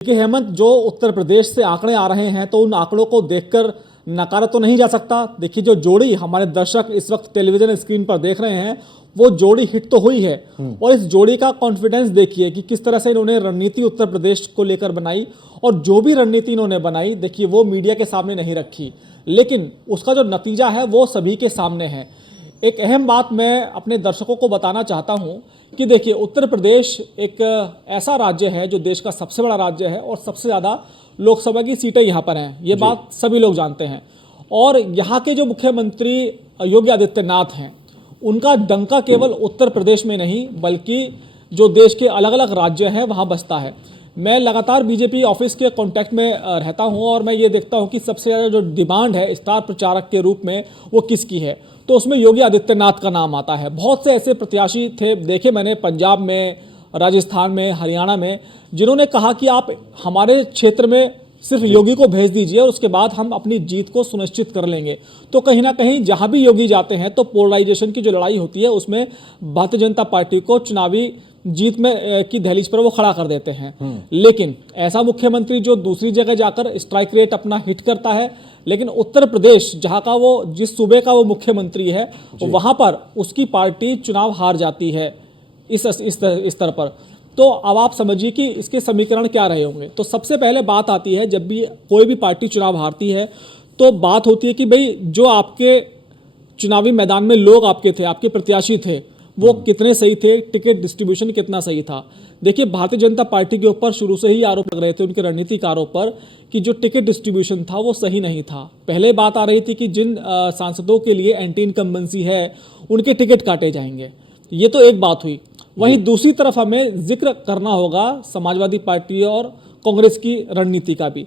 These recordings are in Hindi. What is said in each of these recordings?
देखिए हेमंत, जो उत्तर प्रदेश से आंकड़े आ रहे हैं तो उन आंकड़ों को देखकर नकारा तो नहीं जा सकता। देखिए, जो जोड़ी हमारे दर्शक इस वक्त टेलीविजन स्क्रीन पर देख रहे हैं वो जोड़ी हिट तो हुई है। और इस जोड़ी का कॉन्फिडेंस देखिए कि किस तरह से इन्होंने रणनीति उत्तर प्रदेश को लेकर बनाई। और जो भी रणनीति इन्होंने बनाई, देखिए वो मीडिया के सामने नहीं रखी, लेकिन उसका जो नतीजा है वो सभी के सामने है। एक अहम बात मैं अपने दर्शकों को बताना चाहता हूं कि देखिए, उत्तर प्रदेश एक ऐसा राज्य है जो देश का सबसे बड़ा राज्य है और सबसे ज़्यादा लोकसभा की सीटें यहाँ पर हैं। ये बात सभी लोग जानते हैं। और यहाँ के जो मुख्यमंत्री योगी आदित्यनाथ हैं, उनका डंका केवल उत्तर प्रदेश में नहीं बल्कि जो देश के अलग अलग राज्य हैं वहाँ बजता है। मैं लगातार बीजेपी ऑफिस के कांटेक्ट में रहता हूं और मैं ये देखता हूं कि सबसे ज़्यादा जो डिमांड है स्टार प्रचारक के रूप में वो किसकी है, तो उसमें योगी आदित्यनाथ का नाम आता है। बहुत से ऐसे प्रत्याशी थे, देखे मैंने पंजाब में, राजस्थान में, हरियाणा में, जिन्होंने कहा कि आप हमारे क्षेत्र में सिर्फ योगी को भेज दीजिए और उसके बाद हम अपनी जीत को सुनिश्चित कर लेंगे। तो कहीं ना कहीं जहां भी योगी जाते हैं तो पोलराइजेशन की जो लड़ाई होती है उसमें भारतीय जनता पार्टी को चुनावी जीत में की दहलीज पर वो खड़ा कर देते हैं। लेकिन ऐसा मुख्यमंत्री जो दूसरी जगह जाकर स्ट्राइक रेट अपना हिट करता है, लेकिन उत्तर प्रदेश जहां का वो, जिस सूबे का वो मुख्यमंत्री है, वहां पर उसकी पार्टी चुनाव हार जाती है इस स्तर पर। तो अब आप समझिए कि इसके समीकरण क्या रहे होंगे। तो सबसे पहले बात आती है, जब भी कोई भी पार्टी चुनाव हारती है तो बात होती है कि भाई जो आपके चुनावी मैदान में लोग आपके थे, आपके प्रत्याशी थे, वो कितने सही थे, टिकट डिस्ट्रीब्यूशन कितना सही था। देखिए, भारतीय जनता पार्टी के ऊपर शुरू से ही आरोप लग रहे थे उनके रणनीतिकारों पर कि जो टिकट डिस्ट्रीब्यूशन था वो सही नहीं था। पहले बात आ रही थी कि जिन सांसदों के लिए एंटी इनकम्बेंसी है उनके टिकट काटे जाएंगे, ये तो एक बात हुई। वहीं दूसरी तरफ हमें जिक्र करना होगा समाजवादी पार्टी और कांग्रेस की रणनीति का भी।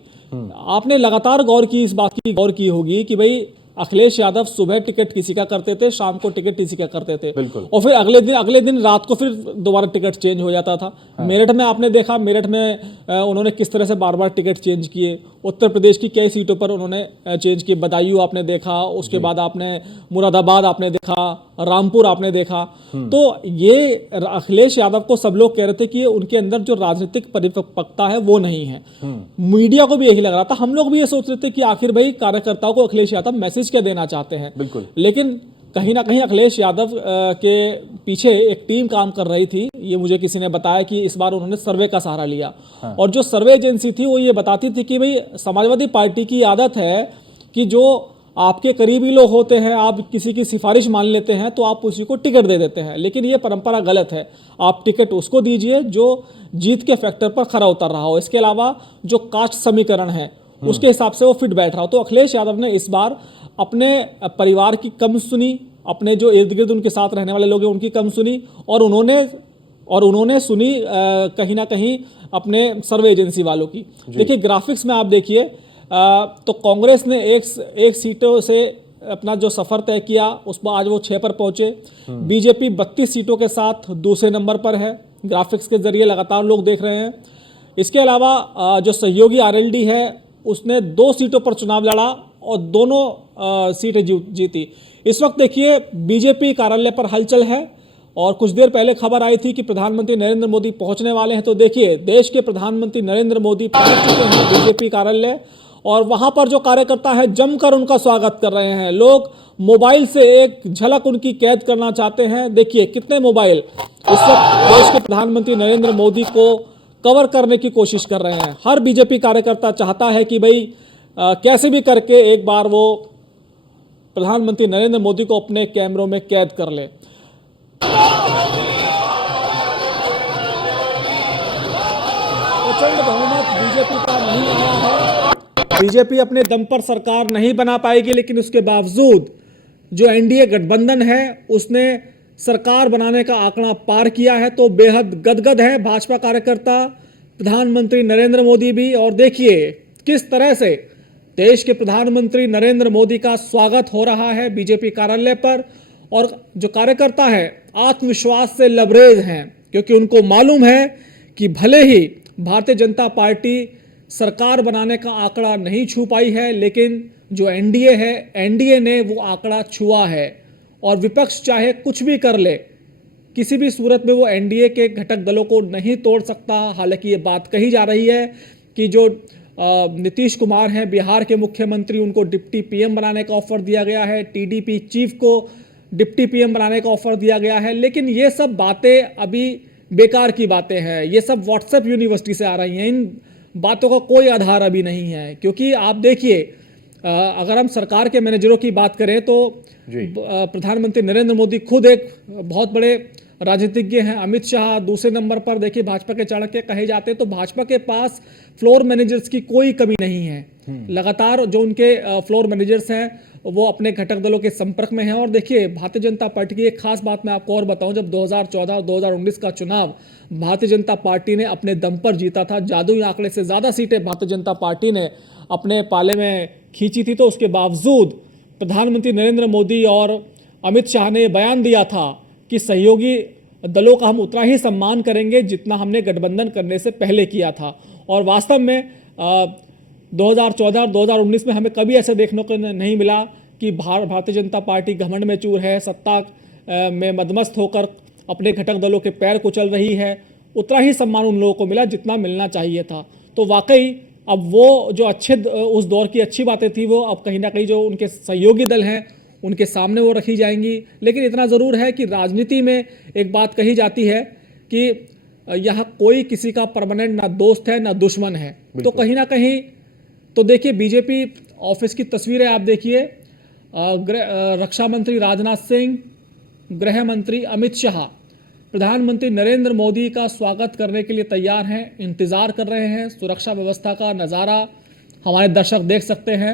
आपने लगातार इस बात की गौर की होगी कि भाई अखिलेश यादव सुबह टिकट किसी का करते थे, शाम को टिकट किसी का करते थे, और फिर अगले दिन रात को फिर दोबारा टिकट चेंज हो जाता था। मेरठ में आपने देखा, मेरठ में उन्होंने किस तरह से बार बार टिकट चेंज किए। उत्तर प्रदेश की कई सीटों पर उन्होंने चेंज किए। बदायूं आपने देखा, उसके बाद आपने मुरादाबाद आपने देखा, रामपुर आपने देखा। तो ये अखिलेश यादव को सब लोग कह रहे थे कि उनके अंदर जो राजनीतिक परिपक्वता है वो नहीं है। मीडिया को भी यही लग रहा था, हम लोग भी ये सोच रहे थे कि आखिर भाई कार्यकर्ताओं को अखिलेश यादव मैसेज क्या देना चाहते हैं। बिल्कुल। लेकिन कहीं ना कहीं अखिलेश यादव के पीछे एक टीम काम कर रही थी। ये मुझे किसी ने बताया कि इस बार उन्होंने सर्वे का सहारा लिया। और जो सर्वे एजेंसी थी वो ये बताती थी कि भाई समाजवादी पार्टी की आदत है कि जो आपके करीबी लोग होते हैं, आप किसी की सिफारिश मान लेते हैं तो आप उसी को टिकट दे देते हैं। लेकिन ये परंपरा गलत है, आप टिकट उसको दीजिए जो जीत के फैक्टर पर खरा उतर रहा हो। इसके अलावा जो कास्ट समीकरण है उसके हिसाब से वो फिट बैठ रहा हो। तो अखिलेश यादव ने इस बार अपने परिवार की कम सुनी, अपने जो इर्द गिर्द उनके साथ रहने वाले लोग हैं उनकी कम सुनी, और उन्होंने सुनी कहीं ना कहीं अपने सर्वे एजेंसी वालों की। देखिए, ग्राफिक्स में आप देखिए तो कांग्रेस ने एक सीटों से अपना जो सफर तय किया उस पर आज वो 6 पर पहुंचे। बीजेपी 32 सीटों के साथ दूसरे नंबर पर है, ग्राफिक्स के जरिए लगातार लोग देख रहे हैं। इसके अलावा जो सहयोगी आरएलडी है उसने 2 सीटों पर चुनाव लड़ा और दोनों सीटें जीती। इस वक्त देखिए बीजेपी कार्यालय पर हलचल है और कुछ देर पहले खबर आई थी कि प्रधानमंत्री नरेंद्र मोदी पहुंचने वाले हैं। तो देखिए, देश के प्रधानमंत्री नरेंद्र मोदी पहुंच चुके हैं बीजेपी कार्यालय और वहां पर जो कार्यकर्ता है जमकर उनका स्वागत कर रहे हैं। लोग मोबाइल से एक झलक उनकी कैद करना चाहते हैं। देखिए कितने मोबाइल इस वक्त देश के प्रधानमंत्री नरेंद्र मोदी को कवर करने की कोशिश कर रहे हैं। हर बीजेपी कार्यकर्ता चाहता है कि भाई कैसे भी करके एक बार वो प्रधानमंत्री नरेंद्र मोदी को अपने कैमरों में कैद कर ले। प्रचंड बहुमत बीजेपी का नहीं आया है। बीजेपी अपने दम पर सरकार नहीं बना पाएगी, लेकिन उसके बावजूद जो एनडीए गठबंधन है उसने सरकार बनाने का आंकड़ा पार किया है। तो बेहद गदगद है भाजपा कार्यकर्ता, प्रधानमंत्री नरेंद्र मोदी भी। और देखिए किस तरह से देश के प्रधानमंत्री नरेंद्र मोदी का स्वागत हो रहा है बीजेपी कार्यालय पर। और जो कार्यकर्ता है आत्मविश्वास से लबरेज हैं, क्योंकि उनको मालूम है कि भले ही भारतीय जनता पार्टी सरकार बनाने का आंकड़ा नहीं छू पाई है, लेकिन जो एनडीए है, एनडीए ने वो आंकड़ा छुआ है। और विपक्ष चाहे कुछ भी कर ले, किसी भी सूरत में वो एनडीए के घटक दलों को नहीं तोड़ सकता। हालांकि ये बात कही जा रही है कि जो नीतीश कुमार हैं बिहार के मुख्यमंत्री, उनको डिप्टी पीएम बनाने का ऑफर दिया गया है, टीडीपी चीफ को डिप्टी पीएम बनाने का ऑफर दिया गया है। लेकिन ये सब बातें अभी बेकार की बातें हैं, ये सब व्हाट्सएप यूनिवर्सिटी से आ रही हैं, इन बातों का कोई आधार अभी नहीं है। क्योंकि आप देखिए, अगर हम सरकार के मैनेजरों की बात करें तो प्रधानमंत्री नरेंद्र मोदी खुद एक बहुत बड़े राजनीतिज्ञ हैं। अमित शाह दूसरे नंबर पर देखिए भाजपा के चाणक्य कहे जाते हैं। तो भाजपा के पास फ्लोर मैनेजर्स की कोई कमी नहीं है। लगातार जो उनके फ्लोर मैनेजर्स हैं वो अपने घटक दलों के संपर्क में हैं। और देखिए, भारतीय जनता पार्टी की एक खास बात मैं आपको और बताऊं, जब 2014 और 2019 का चुनाव भारतीय जनता पार्टी ने अपने दम पर जीता था, जादुई आंकड़े से ज्यादा सीटें भारतीय जनता पार्टी ने अपने पाले में खींची थी, तो उसके बावजूद प्रधानमंत्री नरेंद्र मोदी और अमित शाह ने बयान दिया था कि सहयोगी दलों का हम उतना ही सम्मान करेंगे जितना हमने गठबंधन करने से पहले किया था। और वास्तव में 2014 और 2019 में हमें कभी ऐसे देखने को नहीं मिला कि भारतीय जनता पार्टी घमंड में चूर है, सत्ता में मदमस्त होकर अपने घटक दलों के पैर कुचल रही है। उतना ही सम्मान उन लोगों को मिला जितना मिलना चाहिए था। तो वाकई अब वो जो उस दौर की अच्छी बातें थी, वो अब कहीं ना कहीं जो उनके सहयोगी दल हैं उनके सामने वो रखी जाएंगी। लेकिन इतना ज़रूर है कि राजनीति में एक बात कही जाती है कि यहाँ कोई किसी का परमानेंट ना दोस्त है ना दुश्मन है। तो कहीं ना कहीं तो देखिए, बीजेपी ऑफिस की तस्वीरें आप देखिए, रक्षा मंत्री राजनाथ सिंह, गृह मंत्री अमित शाह प्रधानमंत्री नरेंद्र मोदी का स्वागत करने के लिए तैयार हैं, इंतजार कर रहे हैं। सुरक्षा व्यवस्था का नज़ारा हमारे दर्शक देख सकते हैं।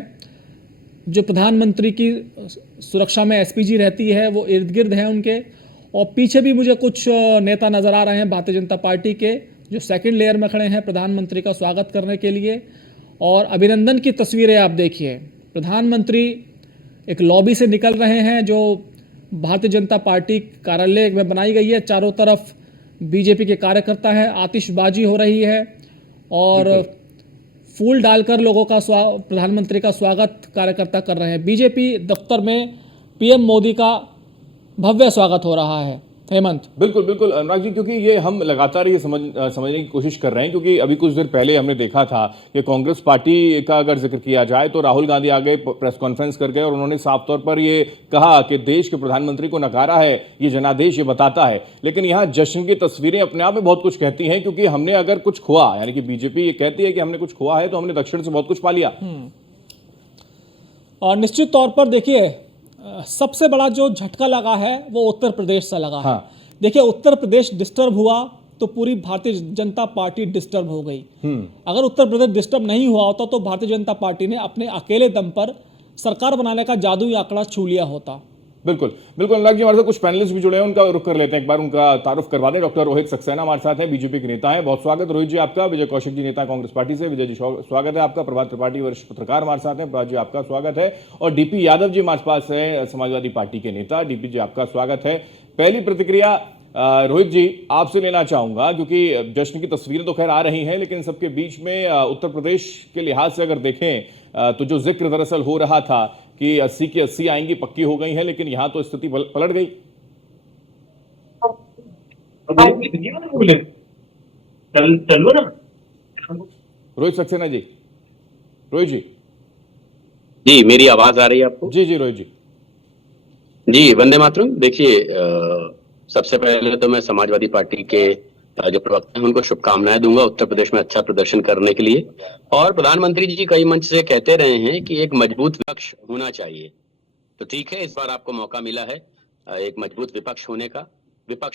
जो प्रधानमंत्री की सुरक्षा में एसपीजी रहती है वो इर्द गिर्द हैं उनके, और पीछे भी मुझे कुछ नेता नजर आ रहे हैं भारतीय जनता पार्टी के, जो सेकंड लेयर में खड़े हैं प्रधानमंत्री का स्वागत करने के लिए। और अभिनंदन की तस्वीरें आप देखिए, प्रधानमंत्री एक लॉबी से निकल रहे हैं जो भारतीय जनता पार्टी कार्यालय में बनाई गई है। चारों तरफ बीजेपी के कार्यकर्ता हैं, आतिशबाजी हो रही है और फूल डालकर लोगों का प्रधानमंत्री का स्वागत कार्यकर्ता कर रहे हैं। बीजेपी दफ्तर में पीएम मोदी का भव्य स्वागत हो रहा है। हेमंत, बिल्कुल बिल्कुल अनुराग जी, क्योंकि ये हम लगातार ये समझने की कोशिश कर रहे हैं, क्योंकि अभी कुछ देर पहले हमने देखा था कि कांग्रेस पार्टी का अगर जिक्र किया जाए तो राहुल गांधी आगे प्रेस कॉन्फ्रेंस कर गए और उन्होंने साफ तौर पर ये कहा कि देश के प्रधानमंत्री को नकारा है, ये जनादेश ये बताता है। लेकिन यहाँ जश्न की तस्वीरें अपने आप में बहुत कुछ कहती हैं, क्योंकि हमने अगर कुछ खोआ, यानी कि बीजेपी ये कहती है कि हमने कुछ खोआ है, तो हमने दक्षिण से बहुत कुछ पा लिया। और निश्चित तौर पर देखिए, सबसे बड़ा जो झटका लगा है वो उत्तर प्रदेश से लगा है। देखिए, उत्तर प्रदेश डिस्टर्ब हुआ तो पूरी भारतीय जनता पार्टी डिस्टर्ब हो गई। अगर उत्तर प्रदेश डिस्टर्ब नहीं हुआ होता तो भारतीय जनता पार्टी ने अपने अकेले दम पर सरकार बनाने का जादुई आंकड़ा छू लिया होता। बिल्कुल बिल्कुल अनुराग जी, हमारे साथ कुछ पैनलिस्ट भी जुड़े हैं, उनका रुख कर लेते हैं, एक बार उनका तारुफ करवा दें। डॉक्टर रोहित सक्सेना हमारे साथ हैं, बीजेपी के नेता हैं। बहुत स्वागत रोहित जी आपका। विजय कौशिक जी, नेता कांग्रेस पार्टी से, विजय जी स्वागत है आपका। प्रभात त्रिपाठी वरिष्ठ पत्रकार हमारे साथ हैं, प्रभात जी आपका स्वागत है। और डीपी यादव जी हमारे पास है, समाजवादी पार्टी के नेता। डीपी जी आपका स्वागत है। पहली प्रतिक्रिया रोहित जी आपसे लेना चाहूंगा, क्योंकि जश्न की तस्वीरें तो खैर आ रही हैं, लेकिन सबके बीच में उत्तर प्रदेश के लिहाज से अगर देखें तो जो जिक्र दरअसल हो रहा था कि 80 की 80 आएंगी, पक्की हो गई हैं, लेकिन यहां तो स्थिति पलट गई। चलो ना रोहित सक्सेना जी। रोहित जी, जी मेरी आवाज आ रही है आपको? जी जी रोहित जी। जी, वंदे मातरम। देखिए, सबसे पहले तो मैं समाजवादी पार्टी के जो प्रवक्ता हैं उनको शुभकामनाएं दूंगा उत्तर प्रदेश में अच्छा प्रदर्शन करने के लिए। और प्रधानमंत्री जी कई मंच से कहते रहे हैं कि एक मजबूत विपक्ष होना चाहिए, तो ठीक है, इस बार आपको मौका मिला है एक मजबूत विपक्ष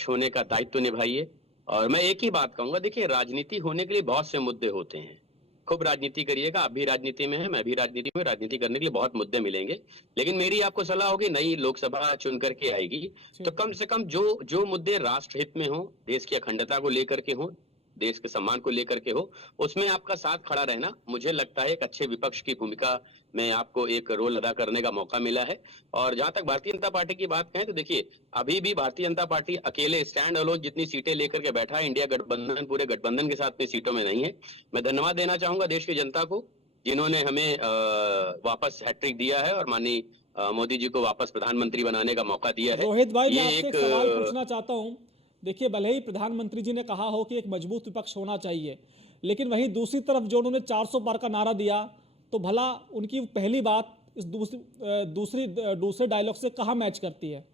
होने का दायित्व निभाइए। और मैं एक ही बात कहूंगा, देखिए, राजनीति होने के लिए बहुत से मुद्दे होते हैं, खूब राजनीति करिएगा। आप भी राजनीति में हैं, मैं भी राजनीति में, राजनीति करने के लिए बहुत मुद्दे मिलेंगे। लेकिन मेरी आपको सलाह होगी, नई लोकसभा चुन करके आएगी तो कम से कम जो मुद्दे राष्ट्र हित में हो, देश की अखंडता को लेकर के हो, देश के सम्मान को लेकर के हो, उसमें आपका साथ खड़ा रहना, मुझे लगता है एक अच्छे विपक्ष की भूमिका में आपको एक रोल अदा करने का मौका मिला है। और जहां तक भारतीय जनता पार्टी की बात कहें तो देखिए, अभी भी भारतीय जनता पार्टी अकेले स्टैंड अलोन जितनी सीटें लेकर के बैठा है, इंडिया गठबंधन पूरे गठबंधन के साथ में सीटों में नहीं है। मैं धन्यवाद देना चाहूंगा देश की जनता को, जिन्होंने हमें वापस हैट्रिक दिया है और माननीय मोदी जी को वापस प्रधानमंत्री बनाने का मौका दिया है। रोहित भाई, मैं आपसे एक सवाल पूछना चाहता हूं। देखिए, भले ही प्रधानमंत्री जी ने कहा हो कि एक मजबूत विपक्ष होना चाहिए, लेकिन वहीं दूसरी तरफ जो उन्होंने 400 पार का नारा दिया, तो भला उनकी पहली बात इस दूसरे डायलॉग से कहाँ मैच करती है?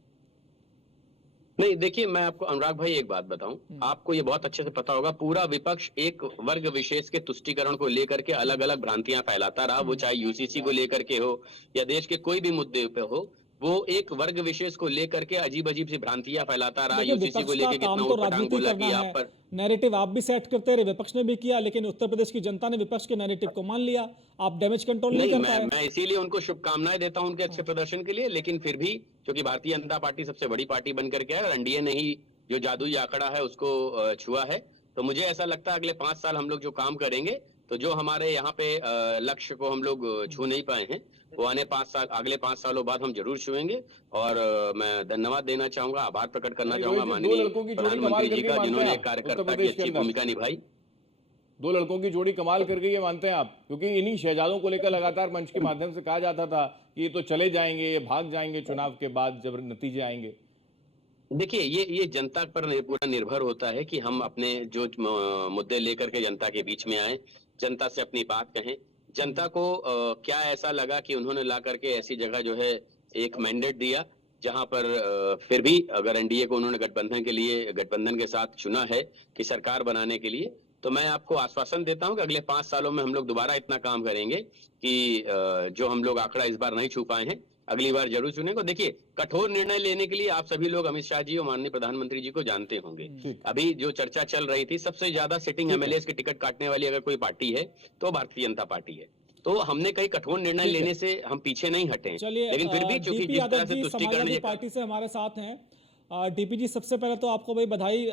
नहीं, देखिए, मैं आपको अनुराग भाई एक बात बताऊं, आपको ये बहुत अच्छे से पता होगा, पूरा विपक्ष एक वर्ग विशेष के तुष्टीकरण को लेकर के अलग अलग भ्रांतियां फैलाता रहा, वो चाहे यूसीसी को लेकर के हो या देश के कोई भी मुद्दे पे हो, वो एक वर्ग विशेष को लेकर के अजीब अजीब सी भ्रांतियां फैलाता रहा। देखिए, यूसीसी को विपक्ष का लेकर काम कितना तो उटपटांग राजनीति बोला करना कि है, आप पर नैरेटिव आप भी सेट करते रहे, विपक्ष ने भी किया, लेकिन उत्तर प्रदेश की जनता ने विपक्ष के नैरेटिव को मान लिया, आप डैमेज कंट्रोल नहीं कर पाए। मैं इसीलिए उनको शुभकामनाएं देता हूं उनके अच्छे प्रदर्शन के लिए, लेकिन फिर भी क्योंकि भारतीय जनता पार्टी सबसे बड़ी पार्टी बनकर के है और एनडीए ने ही जो जादुई आंकड़ा है उसको छुआ है, तो मुझे ऐसा लगता है अगले 5 साल हम लोग जो काम करेंगे, तो जो हमारे यहाँ पे लक्ष्य को हम लोग छू नहीं पाए हैं, वो अगले 5 सालों बाद हम जरूर छुएंगे। और मैं धन्यवाद देना चाहूंगा, आभार प्रकट करना चाहूंगा माननीय प्रधानमंत्री जी का, जिन्होंने कार्यकर्ता की अच्छी भूमिका निभाई। 2 लड़कों की जोड़ी कमाल कर गई, ये मानते हैं आप? क्योंकि इन्हीं शहजादों को लेकर लगातार मंच के माध्यम से कहा जाता था कि ये तो चले जाएंगे, ये भाग जाएंगे चुनाव के बाद जब नतीजे आएंगे। देखिए, ये जनता पर पूरा निर्भर होता है कि हम अपने जो मुद्दे लेकर के जनता के बीच में आए, जनता से अपनी बात कहें। जनता को क्या ऐसा लगा कि उन्होंने ला करके ऐसी जगह जो है एक मैंडेट दिया, जहां पर फिर भी अगर एनडीए को उन्होंने गठबंधन के साथ चुना है कि सरकार बनाने के लिए, तो मैं आपको आश्वासन देता हूं कि अगले 5 सालों में हम लोग दोबारा इतना काम करेंगे कि जो हम लोग आंकड़ा इस बार नहीं छू पाए हैं, अगली बार जरूर चुनेंगे। देखिए, कठोर निर्णय लेने के लिए आप सभी लोग अमित शाह जी और माननीय प्रधानमंत्री जी को जानते होंगे। अभी जो चर्चा चल रही थी, सबसे ज्यादा सिटिंग एमएलए की टिकट काटने वाली अगर कोई पार्टी है तो भारतीय जनता पार्टी है। तो हमने कई कठोर निर्णय लेने से हम पीछे नहीं हटे, लेकिन फिर भी चूंकि जिस तरह से तुष्टीकरण समाजवादी पार्टी से हमारे साथ हैं। डीपी जी, सबसे पहले तो आपको भाई बधाई,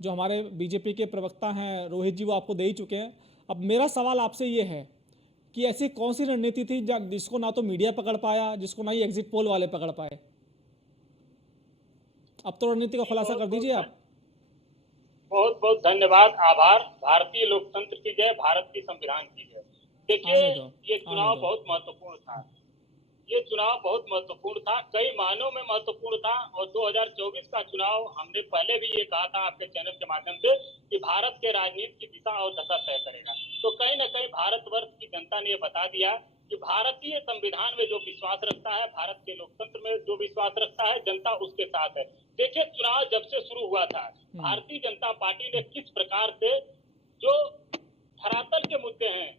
जो हमारे बीजेपी के प्रवक्ता हैं रोहित जी, वो आपको दे ही चुके हैं। अब मेरा सवाल आपसे ये है कि ऐसी कौन सी रणनीति थी जिसको ना तो मीडिया पकड़ पाया, जिसको ना ही एग्जिट पोल वाले पकड़ पाए? अब तो रणनीति का खुलासा कर दीजिए आप। बहुत बहुत धन्यवाद, आभार। भारतीय लोकतंत्र की जय, भारत की संविधान की जय। देखिए, ये चुनाव बहुत महत्वपूर्ण था, ये चुनाव बहुत महत्वपूर्ण था, कई मायनों में महत्वपूर्ण था। और 2024 का चुनाव, हमने पहले भी ये कहा था आपके चैनल के माध्यम से कि भारत के राजनीति की दिशा और दशा तय करेगा। तो कहीं न कहीं भारतवर्ष की जनता ने ये बता दिया कि भारतीय संविधान में जो विश्वास रखता है, भारत के लोकतंत्र में जो विश्वास रखता है, जनता उसके साथ है। देखिए, चुनाव जब से शुरू हुआ था, भारतीय जनता पार्टी ने किस प्रकार से जो धरातल के मुद्दे हैं,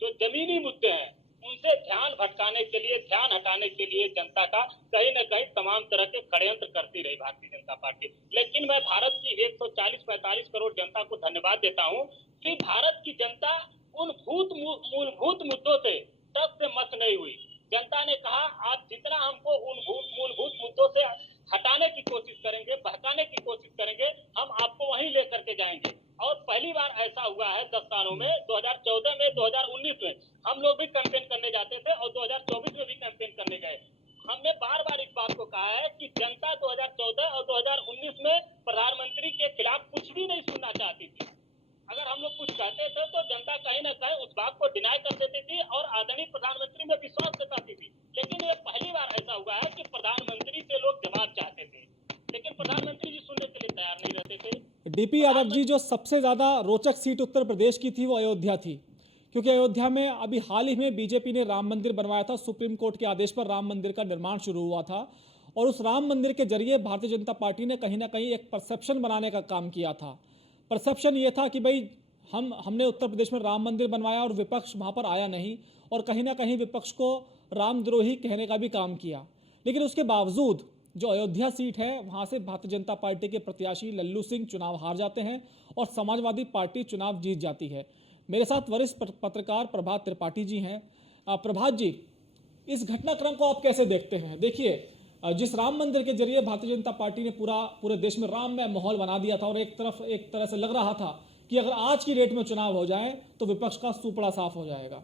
जो जमीनी मुद्दे हैं, उनसे ध्यान भटकाने के लिए, ध्यान हटाने के लिए जनता का कहीं न कहीं तमाम तरह के षड्यंत्र करती रही भारतीय जनता पार्टी। लेकिन मैं भारत की 140-45 करोड़ जनता को धन्यवाद देता हूं कि भारत की जनता उन मूलभूत मुद्दों से तब से मत नहीं हुई। जनता ने कहा, आप जितना हमको उन मूलभूत मुद्दों से हटाने की कोशिश करेंगे, बहकाने की कोशिश करेंगे, हम आपको वहीं लेकर के जाएंगे। और पहली बार ऐसा हुआ है 10 सालों में, 2014 में, 2019 में हम लोग भी कैंपेन करने जाते थे और 2024 में भी कैंपेन करने गए। हमने बार बार इस बात को कहा है कि जनता 2014 और 2019 में प्रधानमंत्री के खिलाफ कुछ भी नहीं सुनना चाहती थी। अगर हम लोग कुछ कहते थे तो जनता कहीं ना कहीं उस बात को डिनाई कर देती थी और आदरणीय प्रधानमंत्री में विश्वास जताती थी। लेकिन ये पहली बार ऐसा हुआ है कि प्रधानमंत्री से लोग जवाब चाहते थे, लेकिन प्रधानमंत्री जी सुनने के लिए तैयार नहीं रहते थे। डीपी यादव जी, जो सबसे ज्यादा रोचक सीट उत्तर प्रदेश की थी वो अयोध्या थी, क्योंकि अयोध्या में अभी हाल ही में बीजेपी ने राम मंदिर बनवाया था। सुप्रीम कोर्ट के आदेश पर राम मंदिर का निर्माण शुरू हुआ था और उस राम मंदिर के जरिए भारतीय जनता पार्टी ने कहीं ना कहीं एक परसेप्शन बनाने का काम किया था। परसेप्शन ये था कि भाई हमने उत्तर प्रदेश में राम मंदिर बनवाया और विपक्ष वहाँ पर आया नहीं, और कहीं ना कहीं विपक्ष को रामद्रोही कहने का भी काम किया। लेकिन उसके बावजूद जो अयोध्या सीट है, वहाँ से भारतीय जनता पार्टी के प्रत्याशी लल्लू सिंह चुनाव हार जाते हैं और समाजवादी पार्टी चुनाव जीत जाती है। मेरे साथ वरिष्ठ पत्रकार प्रभात त्रिपाठी जी हैं। प्रभात जी, इस घटनाक्रम को आप कैसे देखते हैं? देखिए, जिस राम मंदिर के जरिए भारतीय जनता पार्टी ने पूरे देश में राममय माहौल बना दिया था और एक तरह से लग रहा था कि अगर आज की डेट में चुनाव हो जाए तो विपक्ष का सुपड़ा साफ हो जाएगा।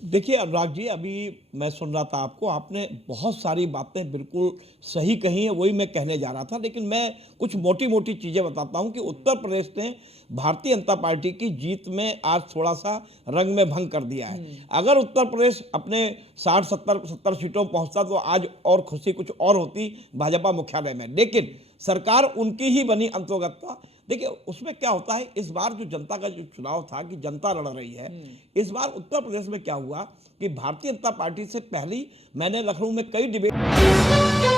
देखिए अनुराग जी, अभी मैं सुन रहा था आपको, आपने बहुत सारी बातें बिल्कुल सही कही हैं, वही मैं कहने जा रहा था। लेकिन मैं कुछ मोटी मोटी चीज़ें बताता हूं कि उत्तर प्रदेश ने भारतीय जनता पार्टी की जीत में आज थोड़ा सा रंग में भंग कर दिया है। अगर उत्तर प्रदेश अपने 60-70 सीटों पहुंचता तो आज और खुशी कुछ और होती भाजपा मुख्यालय में, लेकिन सरकार उनकी ही बनी अंतर्गत। देखिए उसमें क्या होता है, इस बार जो जनता का जो चुनाव था कि जनता लड़ रही है, इस बार उत्तर प्रदेश में क्या हुआ कि भारतीय जनता पार्टी से पहली मैंने लखनऊ में कई डिबेट